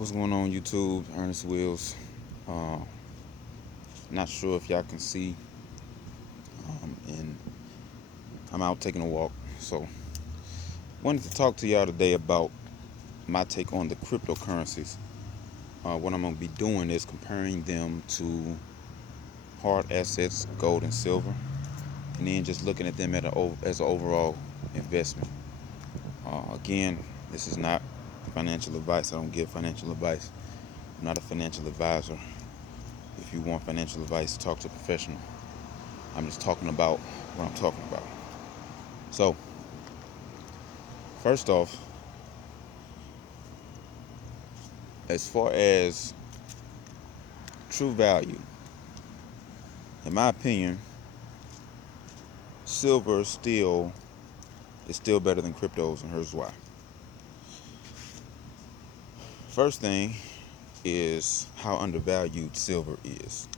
What's going on YouTube? Ernest Wills. Uh, Not sure if y'all can see, and I'm out taking a walk. So wanted to talk to y'all today about my take on the cryptocurrencies. What I'm going to be doing is comparing them to hard assets, gold and silver, and then just looking at them as an overall investment. Again, this is not financial advice. I don't give financial advice. I'm not a financial advisor. If you want financial advice, talk to a professional. I'm just talking about what I'm talking about. So, first off, as far as true value, in my opinion, silver still is still better than cryptos, and here's why. First thing is how undervalued silver is.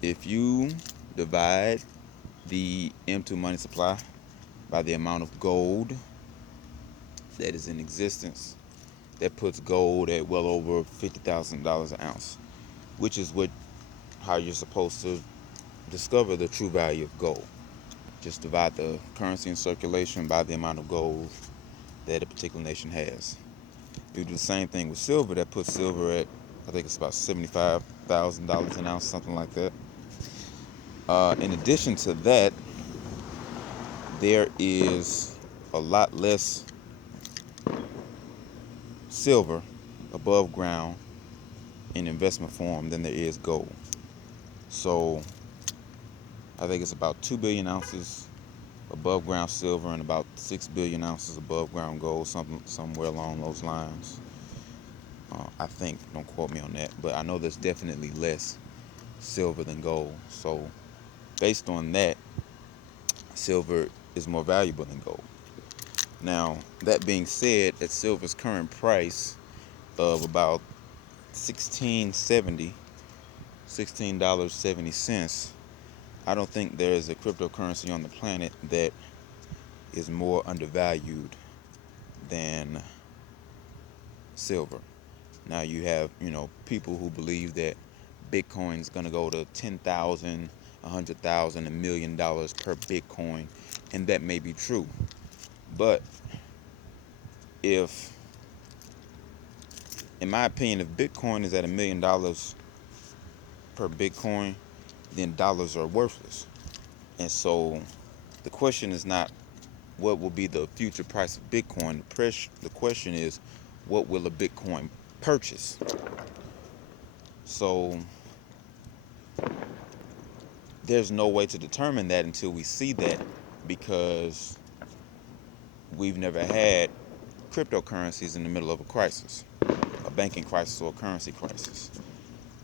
If you divide the M2 money supply by the amount of gold that is in existence, that puts gold at well over $50,000 an ounce, which is how you're supposed to discover the true value of gold. Just divide the currency in circulation by the amount of gold that a particular nation has. You do the same thing with silver. That puts silver at, I think it's about $75,000 an ounce, something like that. In addition to that, there is a lot less silver above ground in investment form than there is gold. So I think it's about 2 billion ounces above ground silver and about 6 billion ounces above ground gold, somewhere along those lines. I think, don't quote me on that, but I know there's definitely less silver than gold. So based on that, silver is more valuable than gold. Now, that being said, at silver's current price of about 16.70, $16.70, I don't think there is a cryptocurrency on the planet that is more undervalued than silver. Now you have, people who believe that Bitcoin is going to go to 10,000, 100,000, $1 million per Bitcoin, and that may be true. But if, in my opinion, if Bitcoin is at $1 million per Bitcoin, then dollars are worthless. And so the question is not what will be the future price of Bitcoin. The question is, what will a Bitcoin purchase? So there's no way to determine that until we see that, because we've never had cryptocurrencies in the middle of a crisis, a banking crisis or a currency crisis.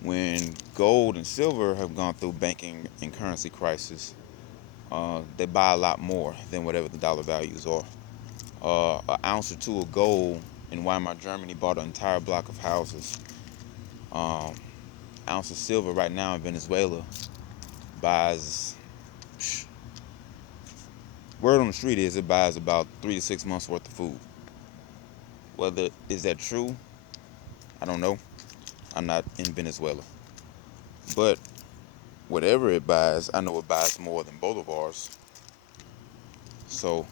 When gold and silver have gone through banking and currency crisis, they buy a lot more than whatever the dollar values are. An ounce or two of gold in Weimar, Germany bought an entire block of houses. Ounce of silver right now in Venezuela buys, word on the street is it buys about 3 to 6 months worth of food. Whether is that true, I don't know. I'm not in Venezuela. But whatever it buys, I know it buys more than both of ours. So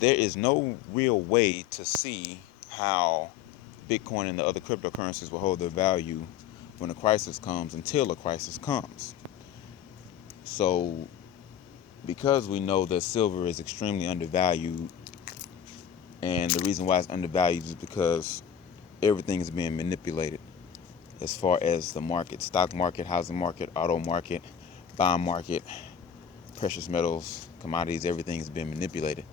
there is no real way to see how Bitcoin and the other cryptocurrencies will hold their value when a crisis comes, until a crisis comes. So because we know that silver is extremely undervalued, and the reason why it's undervalued is because everything is being manipulated as far as the market, stock market, housing market, auto market, bond market, precious metals, commodities, everything is being manipulated.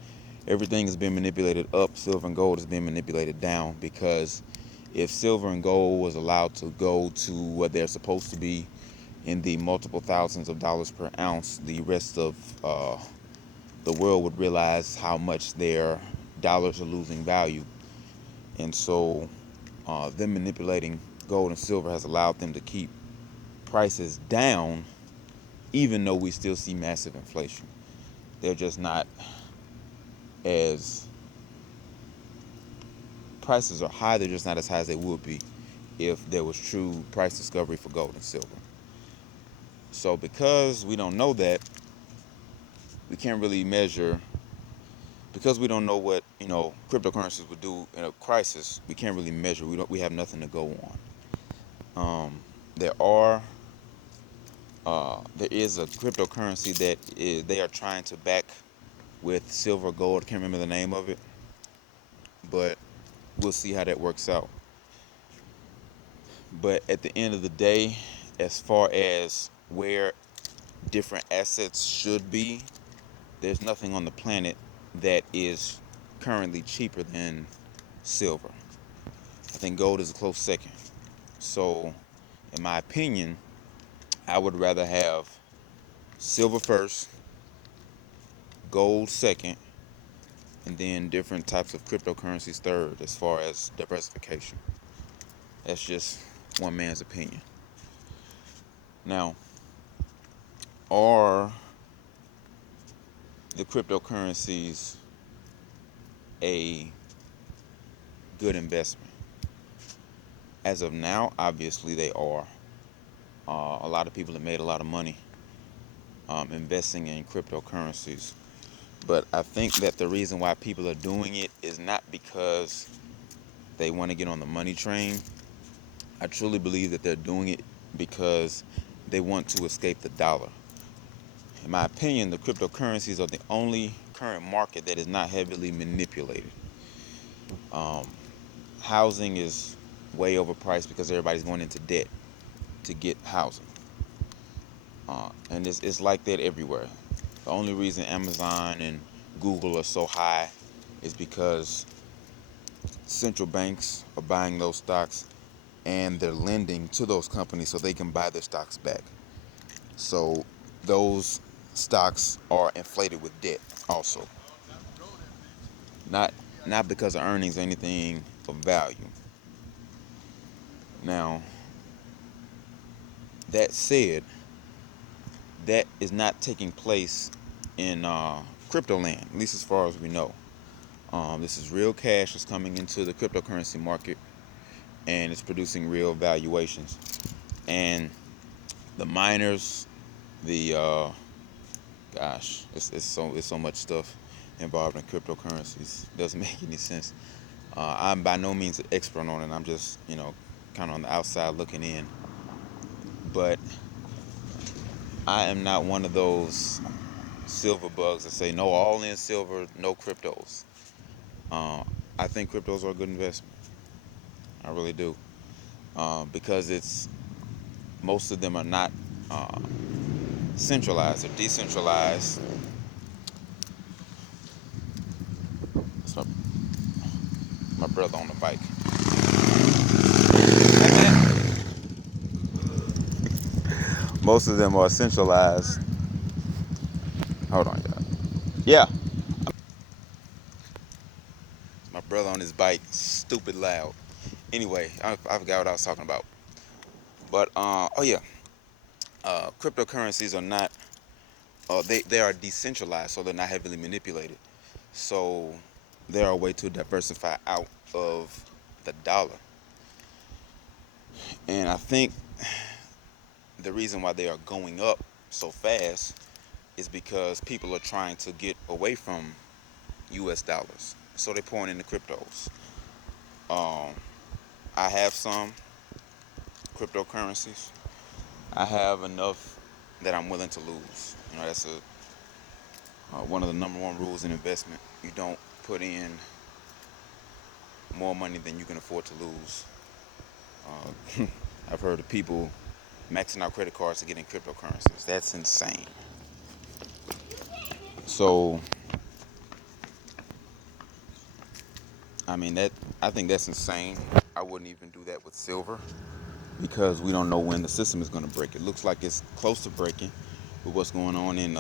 Everything is being manipulated up. Silver and gold is being manipulated down, because if silver and gold was allowed to go to what they're supposed to be, in the multiple thousands of dollars per ounce, the rest of the world would realize how much their dollars are losing value. And so them manipulating gold and silver has allowed them to keep prices down, even though we still see massive inflation. They're just not as prices are high, they're just not as high as they would be if there was true price discovery for gold and silver. So because we don't know that, we can't really measure. Because we don't know what cryptocurrencies would do in a crisis, we can't really measure. We have nothing to go on. There are there is a cryptocurrency that they are trying to back with silver, gold. I can't remember the name of it, but we'll see how that works out. But at the end of the day, as far as where different assets should be, there's nothing on the planet that is currently cheaper than silver. I think gold is a close second. So, in my opinion, I would rather have silver first, gold second, and then different types of cryptocurrencies third as far as diversification. That's just one man's opinion. Now, are the cryptocurrencies a good investment? As of now, obviously they are. A lot of people have made a lot of money investing in cryptocurrencies. But I think that the reason why people are doing it is not because they want to get on the money train. I truly believe that they're doing it because they want to escape the dollar. In my opinion, the cryptocurrencies are the only current market that is not heavily manipulated. Um, Housing is way overpriced because everybody's going into debt to get housing. And it's like that everywhere. The only reason Amazon and Google are so high is because central banks are buying those stocks and they're lending to those companies so they can buy their stocks back. So those stocks are inflated with debt also. Not not because of earnings or anything of value. Now, that said, that is not taking place in crypto land, at least as far as we know. This is real cash that's coming into the cryptocurrency market and it's producing real valuations. And the miners, the it's so much stuff involved in cryptocurrencies. It doesn't make any sense. I'm by no means an expert on it. I'm just kind of on the outside looking in. But I am not one of those silver bugs that say no all in silver, no cryptos. Uh, I think cryptos are a good investment. I really do, because it's most of them are not uh, centralized. They're decentralized. That's my brother on the bike. Most of them are centralized. Hold on, y'all. Yeah, my brother on his bike, stupid loud. Anyway, I forgot what I was talking about. But oh yeah, cryptocurrencies are not. They are decentralized, so they're not heavily manipulated. So they're a way to diversify out of the dollar. And I think the reason why they are going up so fast is because people are trying to get away from U.S. dollars. So they're pouring into cryptos. Um, I have some cryptocurrencies. I have enough that I'm willing to lose. That's one of the number one rules in investment. You don't put in more money than you can afford to lose. I've heard of people maxing out credit cards to get in cryptocurrencies. That's insane. So, I mean that I think that's insane. I wouldn't even do that with silver because we don't know when the system is going to break. It looks like it's close to breaking with what's going on in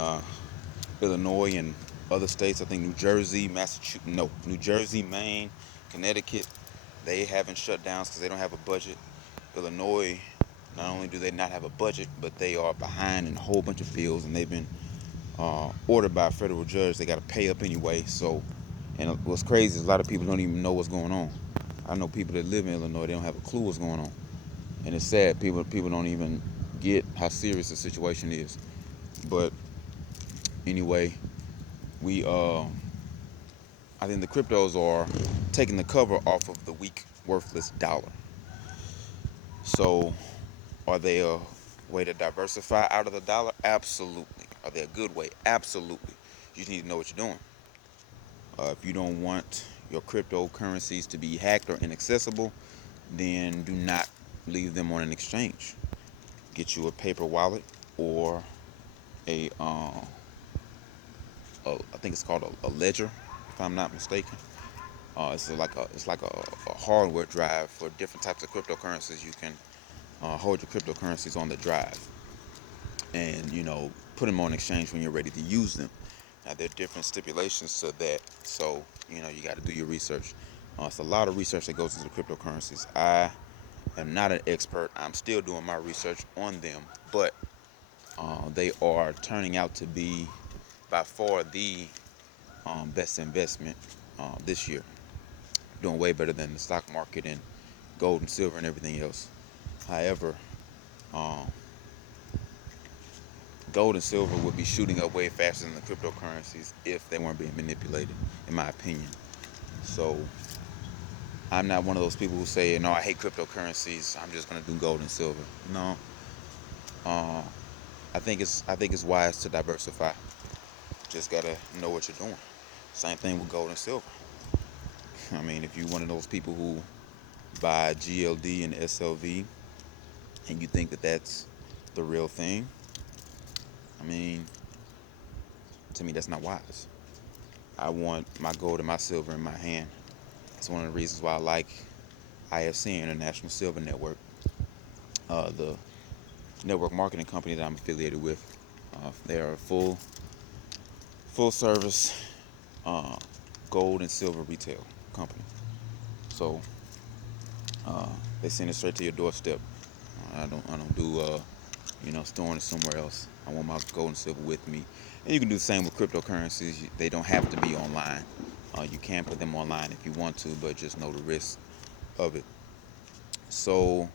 Illinois and other states. I think New Jersey, Massachusetts, no, New Jersey, Maine, Connecticut, they haven't shut downs because they don't have a budget. Illinois, not only do they not have a budget, but they are behind in a whole bunch of bills, and they've been ordered by a federal judge. They got to pay up anyway. So, and what's crazy is a lot of people don't even know what's going on. I know people that live in Illinois, they don't have a clue what's going on. And it's sad, people don't even get how serious the situation is. But anyway, we I think the cryptos are taking the cover off of the weak, worthless dollar. So, are they a way to diversify out of the dollar? Absolutely. Are they a good way? Absolutely. You just need to know what you're doing. If you don't want your cryptocurrencies to be hacked or inaccessible, then do not leave them on an exchange. Get you a paper wallet or a, I think it's called a ledger, if I'm not mistaken. It's like a hardware drive for different types of cryptocurrencies. You can hold your cryptocurrencies on the drive, and put them on exchange when you're ready to use them. Now there are different stipulations to that, so you got to do your research. It's a lot of research that goes into cryptocurrencies. I am not an expert. I'm still doing my research on them, but they are turning out to be by far the best investment this year. Doing way better than the stock market and gold and silver and everything else. However, um, gold and silver would be shooting up way faster than the cryptocurrencies if they weren't being manipulated, in my opinion. So I'm not one of those people who say, no, I hate cryptocurrencies, I'm just gonna do gold and silver. No, uh, I think it's wise to diversify. Just gotta know what you're doing. Same thing with gold and silver. I mean, if you're one of those people who buy GLD and SLV and you think that that's the real thing, I mean, to me, that's not wise. I want my gold and my silver in my hand. It's one of the reasons why I like IFC, International Silver Network, the network marketing company that I'm affiliated with. They are a full service uh, gold and silver retail company. So uh, they send it straight to your doorstep. I don't do storing it somewhere else. I want my gold and silver with me. And you can do the same with cryptocurrencies. They don't have to be online. You can put them online if you want to, but just know the risk of it. So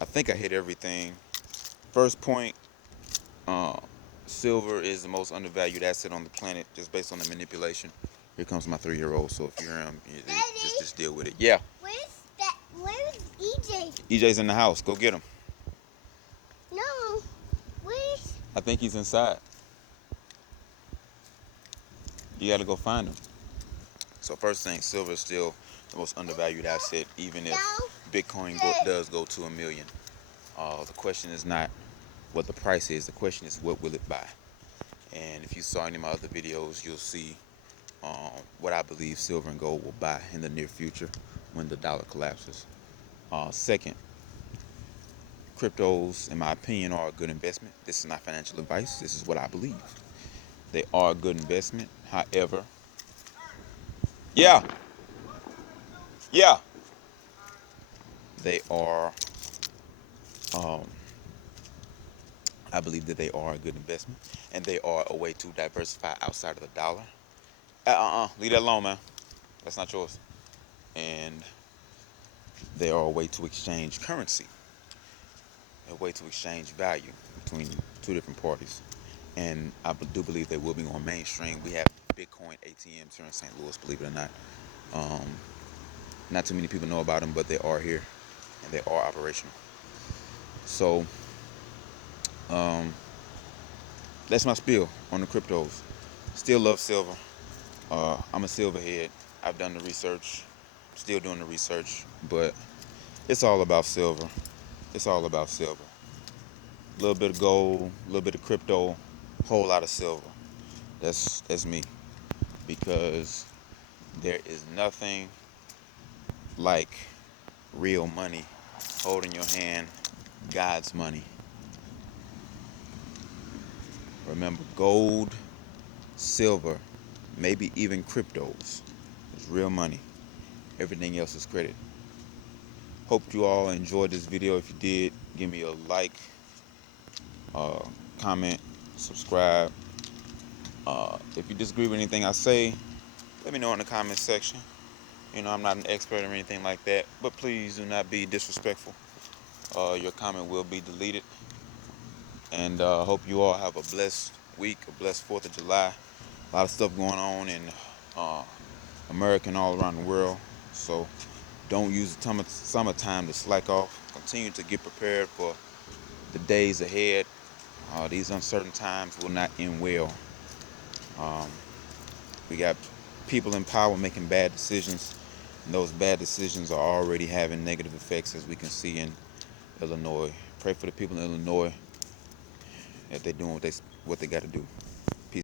I think I hit everything. First point, uh, silver is the most undervalued asset on the planet just based on the manipulation. Here comes my 3-year-old. So if you hear him, just deal with it. Yeah. Where's EJ? EJ's in the house. Go get him. No. Where's? I think he's inside. You got to go find him. So first thing, silver is still the most undervalued asset, even if Bitcoin does go to 1 million. The question is not what the price is. The question is what will it buy. And if you saw any of my other videos, you'll see what I believe silver and gold will buy in the near future when the dollar collapses. Second, cryptos, in my opinion, are a good investment. This is not financial advice. This is what I believe. They are a good investment. However, yeah, yeah, they are. Um, I believe that they are a good investment, and they are a way to diversify outside of the dollar. Leave that alone, man. That's not yours. And they are a way to exchange currency, a way to exchange value between two different parties. And I do believe they will be going mainstream. We have Bitcoin ATMs here in St. Louis, believe it or not. Um, Not too many people know about them, but they are here and they are operational. So um, that's my spiel on the cryptos. Still love silver. I'm a silver head. I've done the research, still doing the research, but it's all about silver. It's all about silver. A little bit of gold, a little bit of crypto, whole lot of silver. That's me, because there is nothing like real money holding your hand, God's money. Remember, gold, silver, maybe even cryptos is real money. Everything else is credit. Hope you all enjoyed this video. If you did, give me a like, uh, comment, subscribe. If you disagree with anything I say, let me know in the comment section. I'm not an expert or anything like that, but please do not be disrespectful. Your comment will be deleted. And hope you all have a blessed week, a blessed 4th of July. A lot of stuff going on in uh, America and all around the world. So don't use the summertime to slack off. Continue to get prepared for the days ahead. These uncertain times will not end well. Um, we got people in power making bad decisions, and those bad decisions are already having negative effects, as we can see in Illinois. Pray for the people in Illinois that they're doing what they got to do.